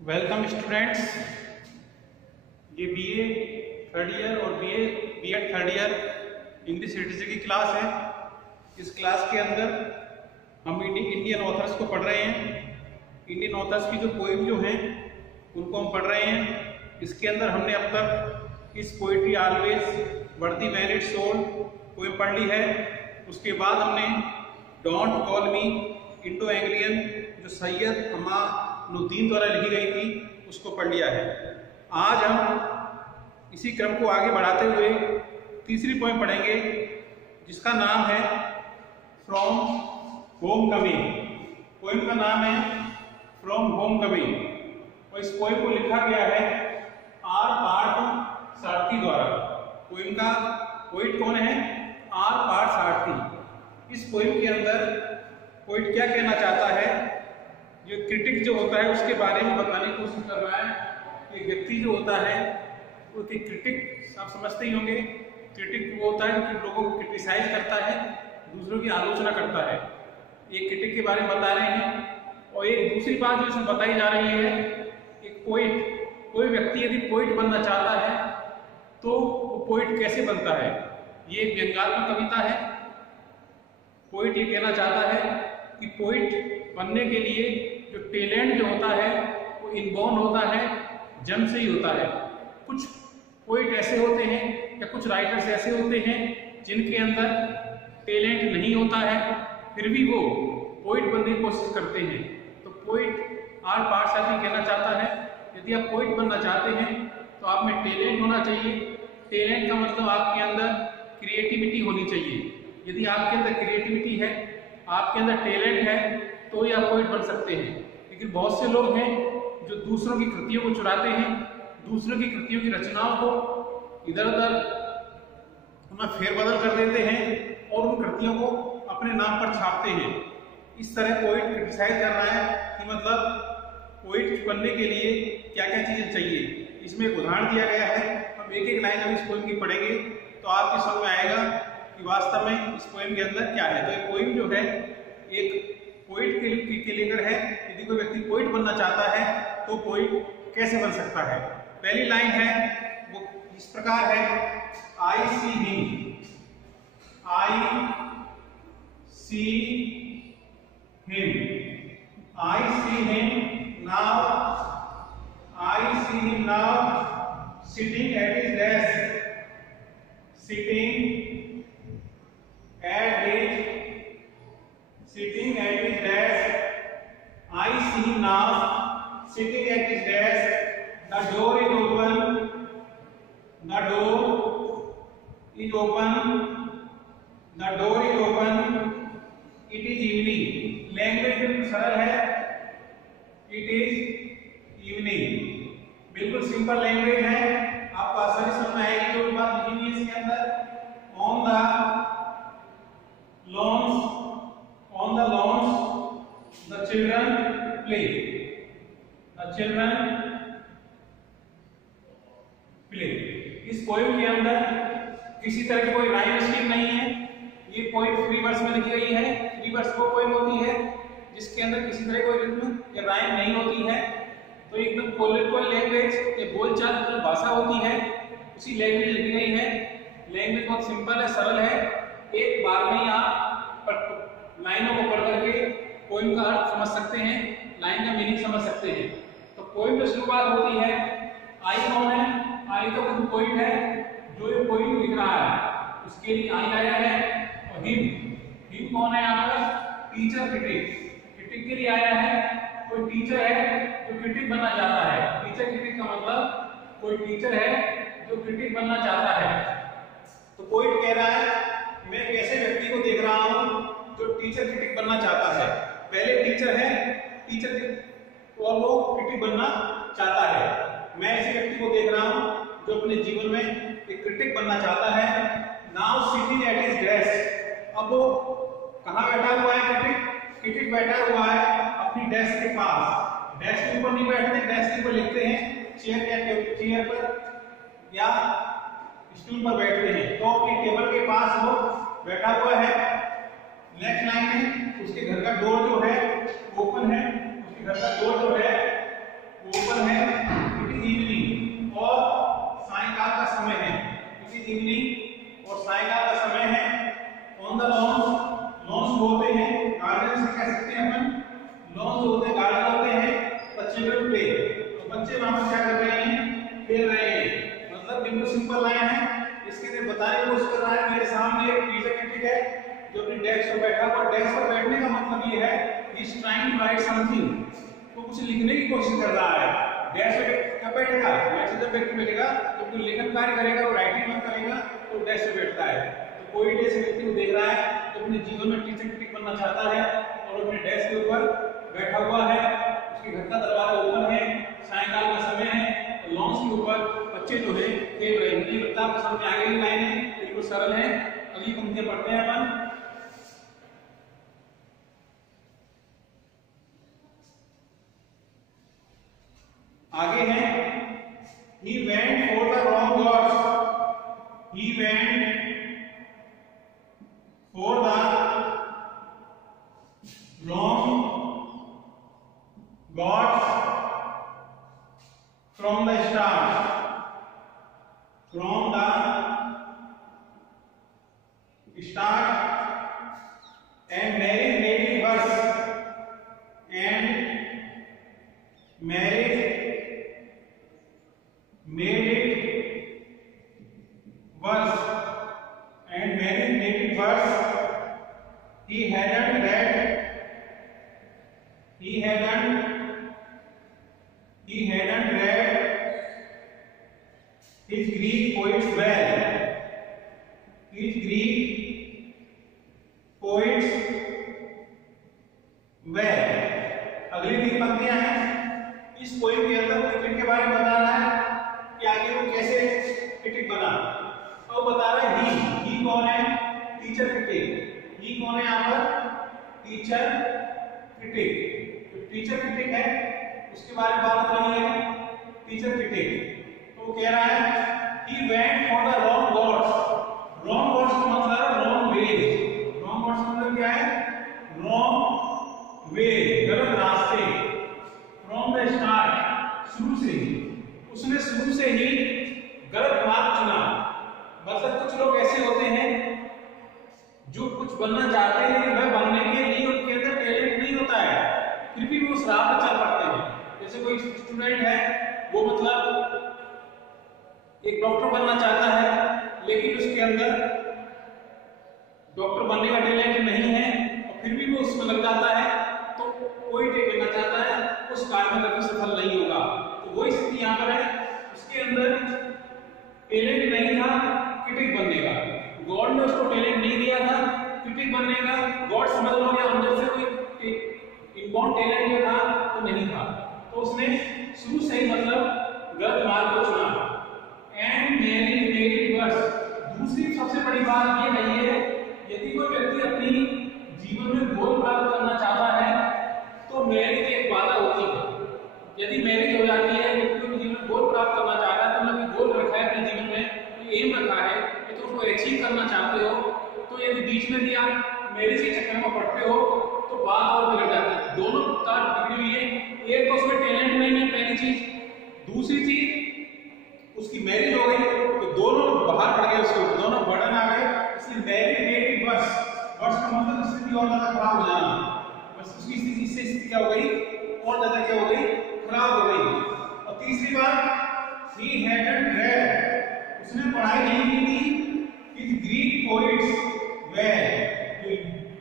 Welcome students. ये BA third year और BEd third year English literature की class है। इस क्लास के अंदर हम इंडियन ऑथर्स को पढ़ रहे हैं। इंडियन ऑथर्स की जो पोइम जो हैं उनको हम पढ़ रहे हैं। इसके अंदर हमने अब तक इस पोइट्री ऑलवेज वर्दी मैन इट सोल पोइम पढ़ ली है। उसके बाद हमने don't call me Indo Anglian जो सैयद अमानुद्दीन द्वारा लिखी गई थी उसको पढ़ लिया है। आज हम इसी क्रम को आगे बढ़ाते हुए तीसरी पोइम पढ़ेंगे जिसका नाम है फ्रॉम होम कमिंग। पोइम का नाम है फ्रॉम होम कमिंग और इस पोइम को लिखा गया है आर पार्थ सारथी द्वारा। पोइम का पोइट कौन है? आर पार्थ सारथी। इस पोइम के अंदर पोइट क्या कहना चाहता है, जो क्रिटिक जो होता है उसके बारे में बताने की कोशिश कर रहा है। एक व्यक्ति जो होता है उसके क्रिटिक आप समझते ही होंगे। क्रिटिक वो होता है जो लोगों को क्रिटिसाइज करता है, दूसरों की आलोचना करता है। एक क्रिटिक के बारे में बता रहे हैं। और एक दूसरी बात जो इसमें बताई जा रही है, एक पोइट, कोई व्यक्ति यदि पोइट बनना चाहता है तो वो पोइट कैसे बनता है। ये एक व्यंग्यात्मक कविता है। पोइट ये कहना चाहता है कि पोइट बनने के लिए जो टैलेंट जो होता है वो इनबॉर्न होता है, जन्म से ही होता है। कुछ पोइट ऐसे होते हैं या कुछ राइटर्स ऐसे होते हैं जिनके अंदर टैलेंट नहीं होता है, फिर भी वो पोइट बनने की कोशिश करते हैं। तो पोइट आर पार्थ सारथी कहना चाहता है यदि आप पोइट बनना चाहते हैं तो आप में टैलेंट होना चाहिए। टैलेंट का मतलब आपके अंदर क्रिएटिविटी होनी चाहिए। यदि आपके अंदर क्रिएटिविटी है, आपके अंदर टैलेंट है तो ही आप पोइट बन सकते हैं। लेकिन बहुत से लोग हैं जो दूसरों की कृतियों को चुराते हैं, दूसरों की कृतियों की रचनाओं को इधर उधर उनमें फेरबदल कर देते हैं और उन कृतियों को अपने नाम पर छापते हैं। इस तरह पोइट क्रिटिसाइज कर रहा है कि मतलब पोइट बनने के लिए क्या क्या चीजें चाहिए। इसमें एक उदाहरण दिया गया है। हम एक एक लाइन अभी इस पोइम की पढ़ेंगे तो आपकी समझ में आएगा कि वास्तव में इस पोइम के अंदर क्या है। तो ये पोइम जो है एक पोइट के लेकर है। यदि कोई व्यक्ति पोइट बनना चाहता है तो पोइट कैसे बन सकता है। पहली लाइन है वो इस प्रकार है, I see him, I see him, I see him now, I see him now sitting at his desk, sitting at his desk. I see him now sitting at his desk. The door is open. The door is open. The door is open. It is evening. Language बिल्कुल सरल है। It is evening. बिल्कुल simple language है। आपको आसानी समझ में आएगी जो बात लिखी हुई है इसके अंदर। On the lawns, the children play. The children play. इस पोएम के अंदर किसी तरह की कोई राइम स्कीम नहीं है। ये पोएम फ्री वर्स में लिखी गई है। फ्री वर्स वो पोएम होती है जिसके अंदर किसी तरह कोई रिथम या राइम नहीं होती है। तो एकदम कोई लैंग्वेज या बोलचाल जो भाषा होती है उसी लैंग्वेज लिखी गई है। लैंग्वेज बहुत सिंपल है, सरल है। एक बार में ही आप लाइनों को पढ़ करके पोइम का अर्थ समझ सकते हैं, लाइन का मीनिंग समझ सकते हैं। तो पोइम की शुरुआत होती है, आई कौन है? आई तो खुद पोइट है जो ये पोइम लिख रहा है, उसके लिए आई आया है। और हिम कौन है? यहाँ पर टीचर क्रिटिक। क्रिटिक के लिए आया है, कोई टीचर है जो क्रिटिक बनना चाहता है। टीचर क्रिटिक का मतलब कोई टीचर है जो क्रिटिक बनना चाहता है। तो पोइट कह रहा है मैं एक ऐसे व्यक्ति को देख रहा हूं जो टीचर क्रिटिक बनना चाहता है। पहले टीचर है, टीचर और वो क्रिटिक बनना चाहता है। मैं ऐसे व्यक्ति को देख रहा हूं जो अपने जीवन में एक क्रिटिक बनना चाहता है। Now sitting at his desk. अब वो कहां बैठा हुआ है? क्रिटिक। क्रिटिक बैठा हुआ है अपनी डेस्क के पास। डेस्क के ऊपर नहीं बैठते, डेस्क के ऊपर लिखते हैं। चेयर पर या स्टूल पर बैठते हैं। तो अपनी टेबल के पास वो बैठा हुआ है। नेक्स्ट लाइन में उसके घर का डोर जो है ओपन है। उसके घर का डोर जो है वो ओपन बच्चे वहां पर क्या कर रहे हैं, खेल रहे हैं। मतलब बिल्कुल सिंपल लाइन है, इसके लिए बताने की कोशिश कर रहा है। मेरे सामने एक टीचर क्रिटिक है जो अपनी डेस्क पर बैठा हुआ। डेस्क पर बैठने का मतलब ये है he is trying to write something, तो कुछ लिखने की कोशिश कर रहा है। डेस्क पे कब बैठेगा, डेस्क जब व्यक्ति बैठेगा तो कोई लेखन कार्य करेगा, वो राइटिंग वर्क करेगा, तो डेस्क पे बैठता है। तो कोई ऐसे व्यक्ति को देख रहा है जो अपने जीवन में टीचर क्रिटिक बनना चाहता है और अपने डेस्क के ऊपर बैठा हुआ है, उसके घर का दरवाजा ओपन है, सायंकाल का समय है, लॉन्स के ऊपर बच्चे जो है खेल रहे हैं। ये बता आपके सामने आगे की लाइन है, बिल्कुल सरल है। अगली पंक्तियां पढ़ते हैं अपन। आगे है he went for the wrong gods, he went for the wrong gods from the start, from the start, and marriage made it worse, and marriage made it worse, and marriage made it worse. He hadn't read his Greek poets well. His Greek poets well. अगली 3 पंक्तियां हैं। इस poem के अंदर critic के बारे में बता रहा है कि आगे वो कैसे क्रिटिक बना, और बता रहा है ही कौन है, टीचर क्रिटिक। ही कौन है यहाँ पर, टीचर क्रिटिक। तो टीचर क्रिटिक है उसके बारे में बात हो रही है, टीचर क्रिटिक। तो वो कह रहा है he went for the wrong gods. wrong gods का मतलब है wrong ways. wrong gods का मतलब क्या है, wrong way, गलत रास्ते। from the start, शुरू से ही, उसने शुरू से ही गलत मार्ग चुना। मतलब कुछ लोग ऐसे होते हैं जो कुछ बनना चाहते हैं, वह बनने के लिए उनके अंदर टैलेंट नहीं होता है, फिर भी वो उस राह पर चल पड़ते हैं। जैसे कोई स्टूडेंट है, वो मतलब एक डॉक्टर बनना चाहता है, लेकिन उसके अंदर डॉक्टर बनने का टैलेंट नहीं है, और फिर भी वो उसमें लग जाता है, तो कोई करना चाहता है, उस कार्य में कभी सफल नहीं होगा। तो वही स्थिति यहाँ पर है, उसके अंदर टैलेंट नहीं था क्रिटिक बनने का, गॉड ने उसको टैलेंट नहीं दिया था क्रिटिक बनने का। गॉड समझ लो या अंदर से कोई इनबॉर्न टैलेंट जो था वो नहीं था, तो उसने शुरू से ही मतलब गलत मार्ग को चुना। And marriage made it verse. दूसरी सबसे बड़ी बात ये है, यदि कोई व्यक्ति अपनी जीवन में गोल प्राप्त करना चाहता है तो मैरिज एक बाधा होती है। यदि मैरिज हो जाती है, व्यक्ति को जीवन में गोल प्राप्त करना चाहता है, तो मतलब गोल रखा है अपने जीवन में, तो एम रखा है, तो उसको अचीव करना चाहते हो, तो यदि बीच में भी आप मैरिज के चक्कर में पड़ते हो तो बात और बिगड़ जाती है। दोनों तार बिगड़ी हुई है, एक तो उसमें टैलेंट नहीं है, पहली चीज, दूसरी चीज उसकी मैरिज हो गई तो दोनों बाहर पड़ गए, उसके दोनों बर्डन आ गए। इसलिए marriage made it worse. Worse का मतलब स्थिति और ज्यादा खराब हो जाना, बस उसकी स्थिति इससे स्थिति क्या हो गई, और ज्यादा क्या हो गई, खराब हो गई। और तीसरी बात, ही हैडंट रेड, उसने पढ़ाई नहीं की थी, हिज ग्रीक पोएट्स वेल।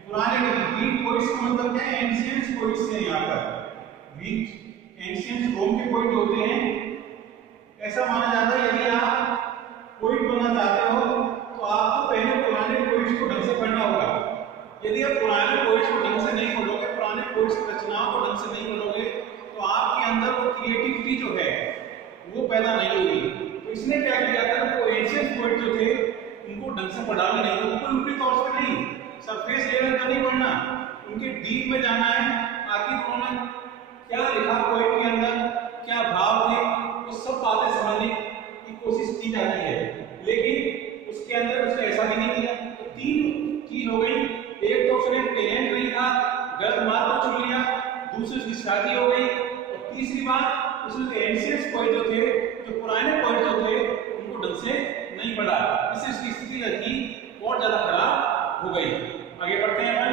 पुराने ग्रीक पोएट्स का मतलब क्या है, एंशिएंट पोएट्स है यहाँ पर। ग्रीक एंशिएंट रोम के पोएट होते हैं। ऐसा माना जाता है यदि आप पोएट बनना चाहते हो तो आपको पहले पुराने पोएट्स को ढंग से पढ़ना होगा। यदि आप पुराने पोएट्स को ढंग से नहीं पढ़ोगे, पुराने पोएट्स की रचनाओं को ढंग से नहीं पढ़ोगे, तो आपके अंदर वो क्रिएटिविटी जो है वो पैदा नहीं होगी। तो इसने क्या किया था, वो एंशिएंट पोएट जो थे उनको ढंग से पढ़ाना नहीं, उनको ऊपरी तौर से नहीं, सरफेस लेवल पर नहीं पढ़ना, उनके डीप में जाना है। आखिर उन्होंने क्या लिखा पोएट के अंदर, क्या भाव थे, वो सब बातें समझने की कोशिश की जाती है, लेकिन उसके अंदर उसने ऐसा भी नहीं किया। तो 3 चीज हो गई, एक तो उसने टैलेंट नहीं था, गलत मार्ग को चुन लिया, दूसरी उसकी शादी हो गई, और तीसरी बात उसने एंशिएंट पोएट जो थे, जो पुराने पोएट जो थे, उनको ढंग से नहीं पढ़ा, इससे उसकी स्थिति रखी और ज्यादा खराब हो गई। आगे बढ़ते हैं अपन।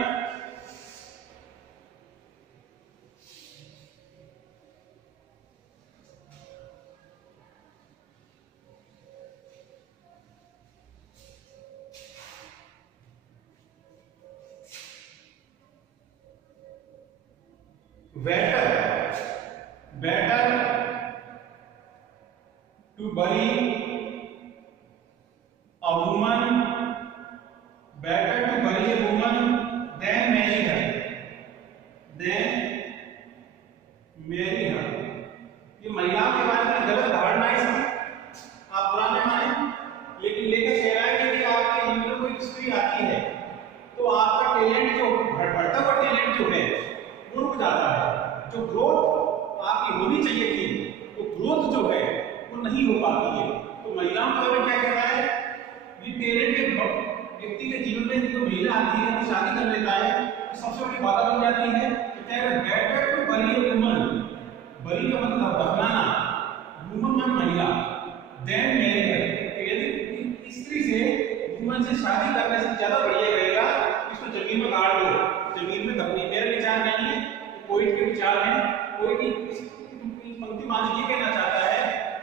better, better to bury a woman, better to bury a woman than marry her, than marry her। ये महिलाओं के बारे में गलत धारणा है इसकी, आप पुराने माने, लेकिन लेकर कह रहा है कि यदि आपके जीवन में कोई स्त्री आती है तो आपका टैलेंट जो बढ़ता हुआ टैलेंट जो है वो रुक जाता है। जो ग्रोथ आपकी होनी चाहिए थी वो ग्रोथ जो है वो नहीं हो पाती है। तो महिलाओं के बारे में क्या कहता है, ये टैलेंट के व्यक्ति के जीवन में जो महिला आती है वो शादी कर लेता है तो सबसे बड़ी बाधा बन जाती है। तो क्या है, better to bury a woman, बरी का मतलब दफनाना, वुमन मतलब महिला, देन मैरी, यदि स्त्री से वुमन से शादी करने से ज्यादा बढ़िया रहेगा इसको जमीन में गाड़ दो, जमीन में दफनी। मेरे विचार नहीं है, कोई के विचार है, कोई की इस पंक्ति मालिक ये कहना चाहता है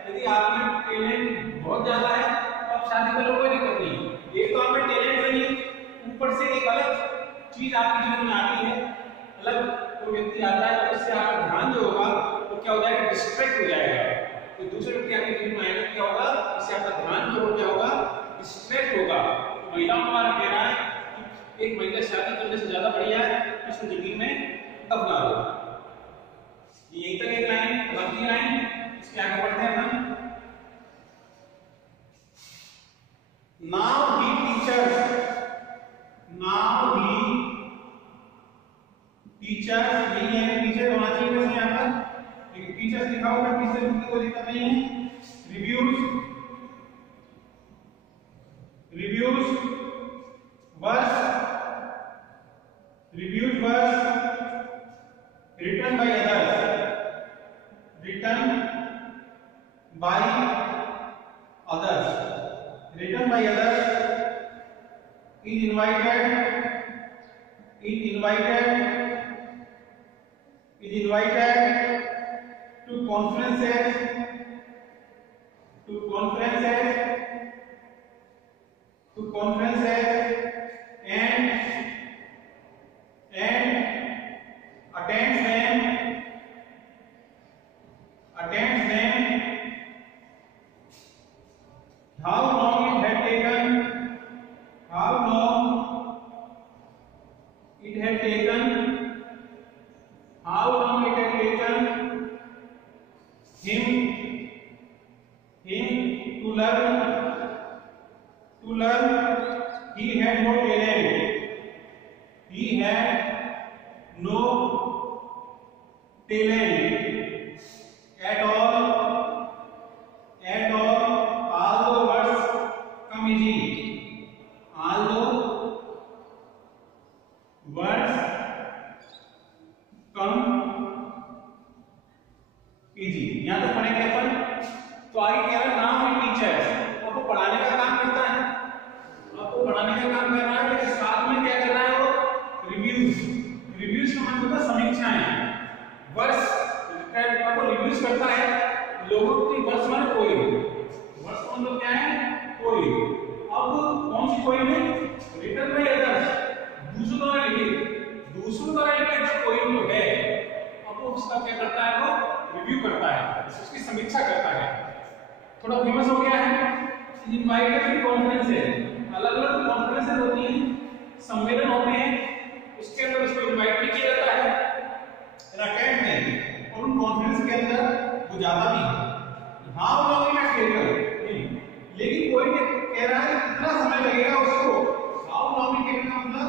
यदि आप में टैलेंट बहुत ज्यादा है तो आप शादी करो, कोई दिक्कत नहीं। एक तो आप में टैलेंट नहीं है, ऊपर से एक अलग चीज आपके जीवन में आती है, अलग कोई व्यक्ति आता है तो इससे आपका ध्यान जो होगा वो क्या हो जाएगा, डिस्ट्रैक्ट हो जाएगा। तो दूसरे व्यक्ति आपके जीवन में आएगा, क्या होगा, इससे आपका ध्यान जो हो क्या होगा, डिस्ट्रैक्ट होगा। तो महिलाओं का कहना है कि एक महिला शादी करने से ज्यादा बढ़िया है इसको जमीन में दफना दो। यही तक एक लाइन, बाकी लाइन इसके आगे बढ़ते हैं हम। Now he teachers, now he teachers, यही है टीचर होना चाहिए वैसे यहाँ पर, लेकिन टीचर्स लिखा होगा, टीचर की कोई दिक्कत नहीं है। Reviews verse written by others, written by others, written by others is invited to conferences and attends them. How long it had taken him to learn. He had no talent. At all. Although words come easy. यहाँ तक पढ़ेंगे अपन। तो आगे कह रहा है नाम है टीचर्स, आपको पढ़ाने का काम करता है, आपको पढ़ाने का काम कर रहा है, लेकिन साथ में क्या कर रहा है वो रिव्यूज का मतलब है समीक्षाएं। वर्ष आपको रिव्यूज करता है लोगों की, वर्ष माने कोई, वर्ष का मतलब क्या है, कोई। अब कौन सी कोई में, रिटर्न बाय अदर्स, दूसरों द्वारा लिखे जो कोई जो है, अब वो उसका क्या करता है, वो रिव्यू करता है, उसकी समीक्षा करता है। थोड़ा फेमस हो गया है। इनवाइटेड कॉन्फ्रेंस है, अलग-अलग कॉन्फ्रेंसेस होती हैं, सम्मेलन होते हैं, उसके अंदर उसको इनवाइट भी किया जाता है, अटेंड में, और उन कॉन्फ्रेंस के अंदर वो जाता भी है। हाँ वो लोग क्या कह रहे हैं, लेकिन कोई कह रहा है कितना समय लगेगा उसको, हाउ लॉन्ग इट टेक, मतलब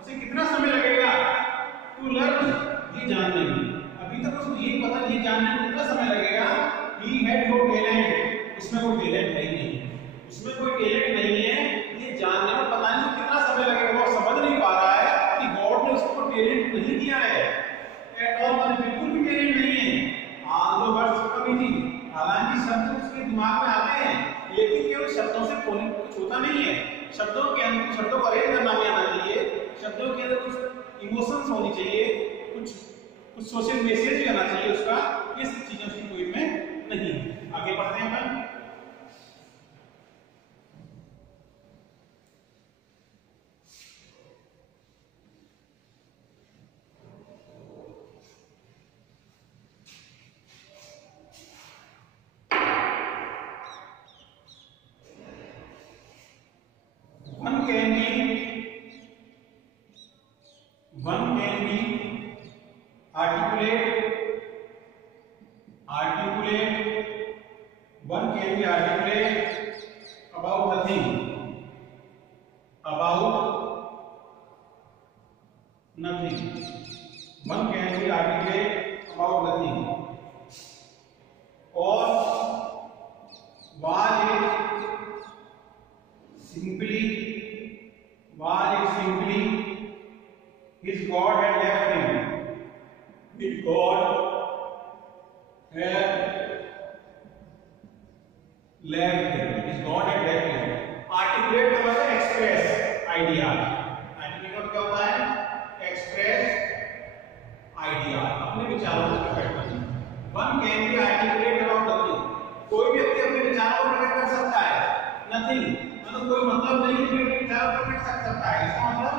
उसे कितना समय लगेगा टू लर्न, ये जानने में। अभी तक उसको ये पता नहीं, जानने में कितना समय लगेगा। ही हैड नो टैलेंट, उसमें कोई टैलेंट है ही नहीं, उसमें कोई टैलेंट नहीं है, ये जानने में पता नहीं कितना समय लगेगा। वो समझ नहीं पा रहा है कि गॉड ने उसको टैलेंट नहीं दिया है, एट ऑल, मतलब बिल्कुल भी टैलेंट नहीं है। आल्दो वर्ड्स कम इजी, हालांकि शब्द उसके दिमाग में आते हैं, लेकिन केवल शब्दों से कुछ होता नहीं है। शब्दों के अंदर, शब्दों को अरेंज करना भी आना चाहिए, शब्दों के अंदर कुछ इमोशंस होनी चाहिए, कुछ सोशल मैसेज भी आना चाहिए उसका। ये सब चीजें उसकी कोई में नहीं है। आगे बढ़ते हैं अपन। articulate, one can be articulate about nothing, one can be articulate about nothing, or was it simply his God had left him, his God had left him. Articulate का मतलब express idea, articulate क्या होता है? Express idea, अपने विचारों को प्रकट करना। One can be articulate about nothing, कोई व्यक्ति अपने विचारों को प्रकट कर सकता है। Nothing मतलब कोई मतलब नहीं कि अपने विचारों को प्रकट कर सकता है। इसका मतलब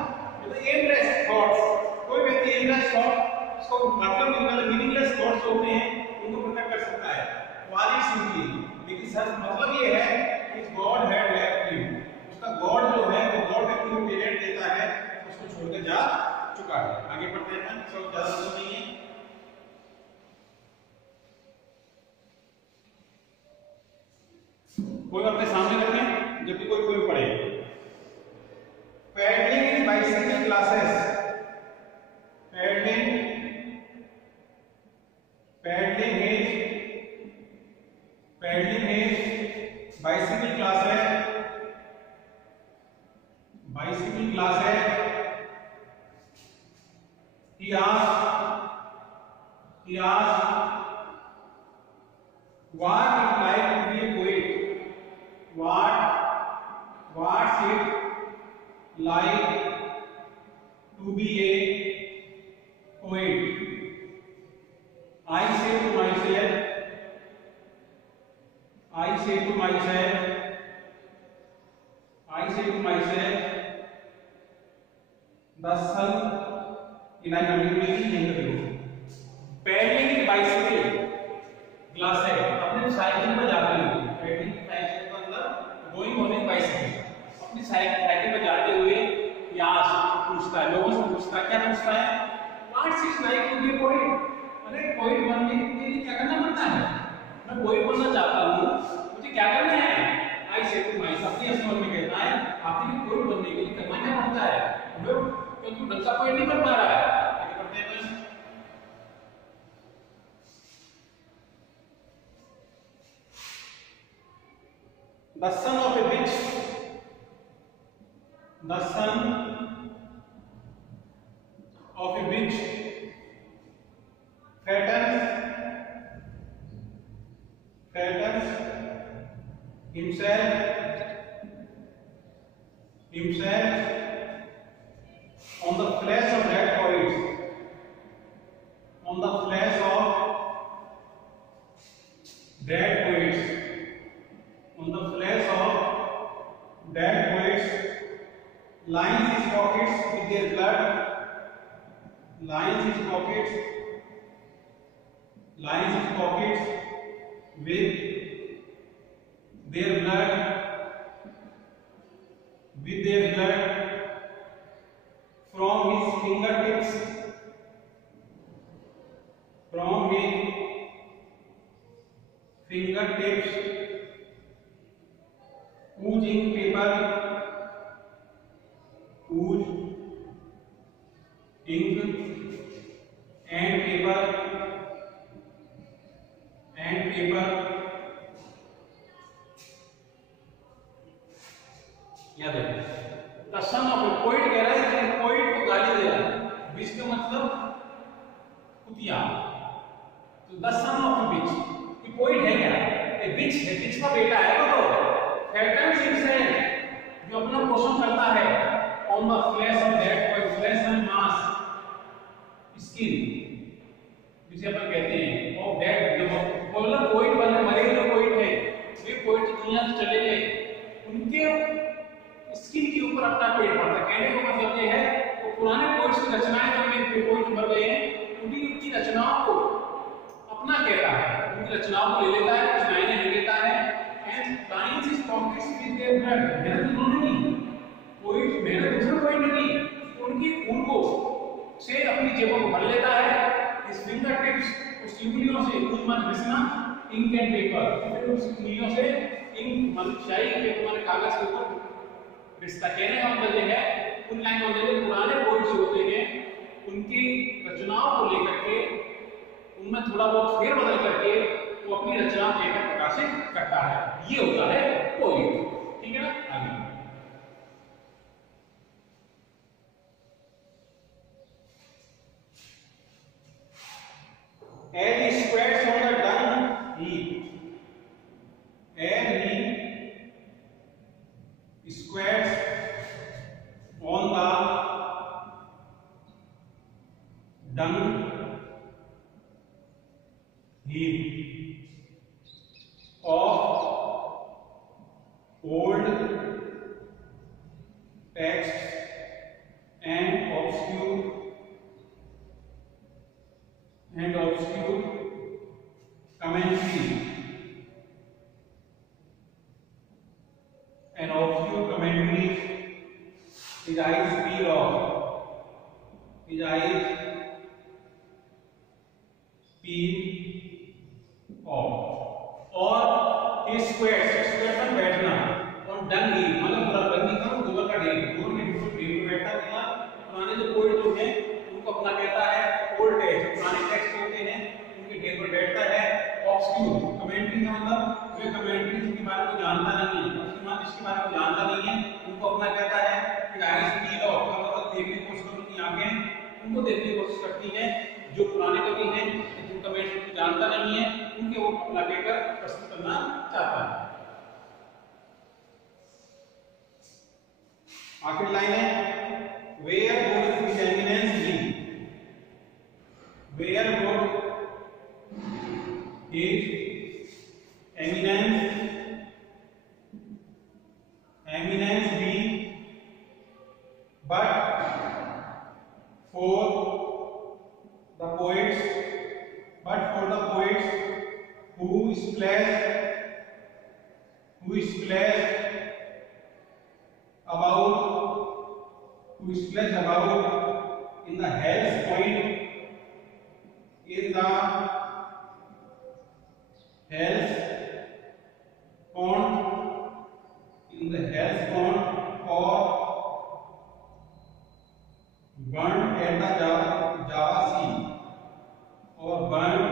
aimless thoughts, कोई व्यक्ति aimless thought इसको मतलब निकाले meaningless thoughts होते हैं उनको प्रकट कर सकता है। वाली simply, लेकिन सर मतलब ये है कि God had left him, उसका God जो है वो God व्यक्ति को टैलेंट देता है, उसको छोड़कर जा चुका है। आगे बढ़ते हैं, सब ज्यादा मतलब नहीं है। कोई अपने सामने रखें जब भी कोई पढ़े। Paddling in bicycle classes, paddling is bicycle class है। He asked what it like to be a poet, what's it like to be a poet? I say to myself, the sun in a continuity. Paddling bicycle class है, अपने cycle पर जाते हुए, paddling cycle के अंदर going on A bicycle, अपनी cycle पर जाते हुए यहाँ पूछता है, लोगों से पूछता है, क्या पूछता है? What's it like to be a poet? अरे पोएट बनने के लिए क्या करना पड़ता है? मैं पोएट बनना चाहता हूँ, मुझे क्या करना है? आई से टू माई, अपने स्वर में कहता है, आपके लिए पोएट बनने के लिए करना क्या पड़ता है? क्योंकि ढंग का पोएट नहीं बन पा रहा है। आगे बढ़ते हैं। The son of a witch fattens himself on the flesh of dead poets, lines his pockets with their blood, from his fingertips, oozing paper, ink and paper, याद है। The son of a poet कह रहा है कि poet को गाली दे रहा है। विच का मतलब कुतिया। तो the son of a witch, ये पोइट है क्या? ये विच है, विच का बेटा है वो। fattens himself, जो अपना पोषण करता है on the flesh of that poet, flesh and mass, skin, जिसे अपन कहते हैं of that, जो मतलब पोइट बनने मरे हुए पोइट है, वे पोइट की दुनिया से चले गए, उनके स्किन के ऊपर अपना पेट पड़ता है। कहने का मतलब ये है वो पुराने पोइट्स की रचनाएं जो में पोइट मर गए हैं उनकी रचनाओं को अपना कहता है, उनकी रचनाओं को ले लेता है, कुछ लाइनें ले लेता है and lines his pockets with their blood. मेहनत उन्होंने की, पोइट मेहनत दूसरे पोइट ने की, उनकी खून को से अपनी जेबों को भर लेता है। इस फिंगर टिप्स उस उंगलियों से उन मन घिसना इंक एंड पेपर, फिर उस उंगलियों से इंक मन स्याही पेपर माने कागज के ऊपर रिश्ता। कहने का मतलब ये है उन लाइन में जो पुराने पोइट्स होते हैं उनकी रचनाओं को लेकर के उनमें थोड़ा बहुत फेरबदल करके वो अपनी रचना लेकर प्रकाशित करता है, ये होता है पोइट। ठीक है ना? आगे as he squats on the dung heap, as he squats on the dung heap of old texts and obscure commentaries, his eyes peel off, his eyes peel off, और his squats में बैठना और डंग heap मतलब पूरा dengue का गोबर का ढेर, गोबर के ढेर पे बैठता था। पुराने जो पोइट लोग हैं उनको अपना कहता है ओल्ड टेक्स्ट, पुराने टेक्स्ट होते हैं उनके ढेर पर बैठता है। ऑब्स्क्यूर कमेंट्री का मतलब वे कमेंट्री जिनके बारे में जानता नहीं है, जिसके बारे में जानता नहीं है उनको अपना कहता है कि आइज पील ऑफ का मतलब देखने की कोशिश करती है, आंखें उनको देखने की कोशिश करती हैं। जो पुराने कवि हैं जिन कमेंट्री को जानता नहीं है उनके वो अपना कहकर प्रस्तुत करना चाहता है। आखिरी लाइन है where would his eminence be, where would his eminence be but for the poets who splash about in the Hell's Point, or burned at the Java Sea, or burned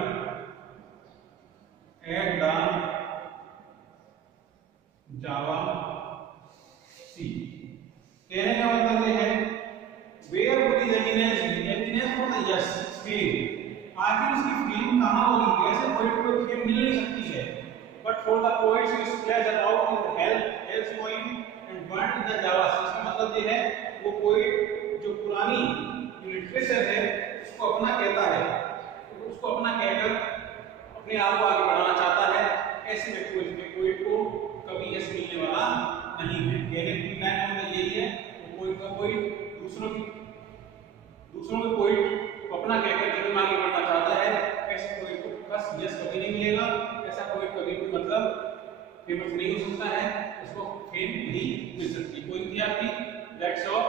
at the Java Sea। कहने का मतलब ये है where would his eminence for the yes fame, आखिर उसकी fame कहाँ होगी? ऐसे पोइट को फेम मिल नहीं सकती है। But for the poets who splash about in the Hell's Point and burned in the Java Sea, इसका मतलब ये है वो पोइट जो पुरानी लिटरेचर है उसको अपना कहता है, उसको अपना कहकर अपने आप को आगे बढ़ाना चाहता है। ऐसे व्यक्ति पोइट को कभी यश मिलने वाला नहीं है। कहने की लाइन में यही है वो पोइट का पोइट दूसरों के पोइट को अपना कहकर जब आगे बढ़ना चाहता है, ऐसे पोइट को बस यश कभी नहीं मिलेगा। ऐसा पोइट कभी भी मतलब फेमस नहीं हो सकता है, उसको फेम नहीं मिल सकती। कोई थी आपकी दैट्स ऑल।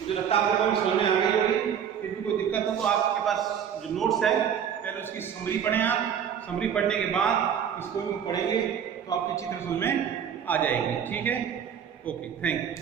मुझे लगता है आपको समझ में आ गई होगी। फिर भी कोई दिक्कत हो तो आपके पास जो नोट्स है पहले उसकी समरी पढ़ें। आप समरी पढ़ने के बाद इसको भी पढ़ेंगे तो आपकी अच्छी तरह समझ में आ जाएगी। ठीक है, ओके, थैंक यू।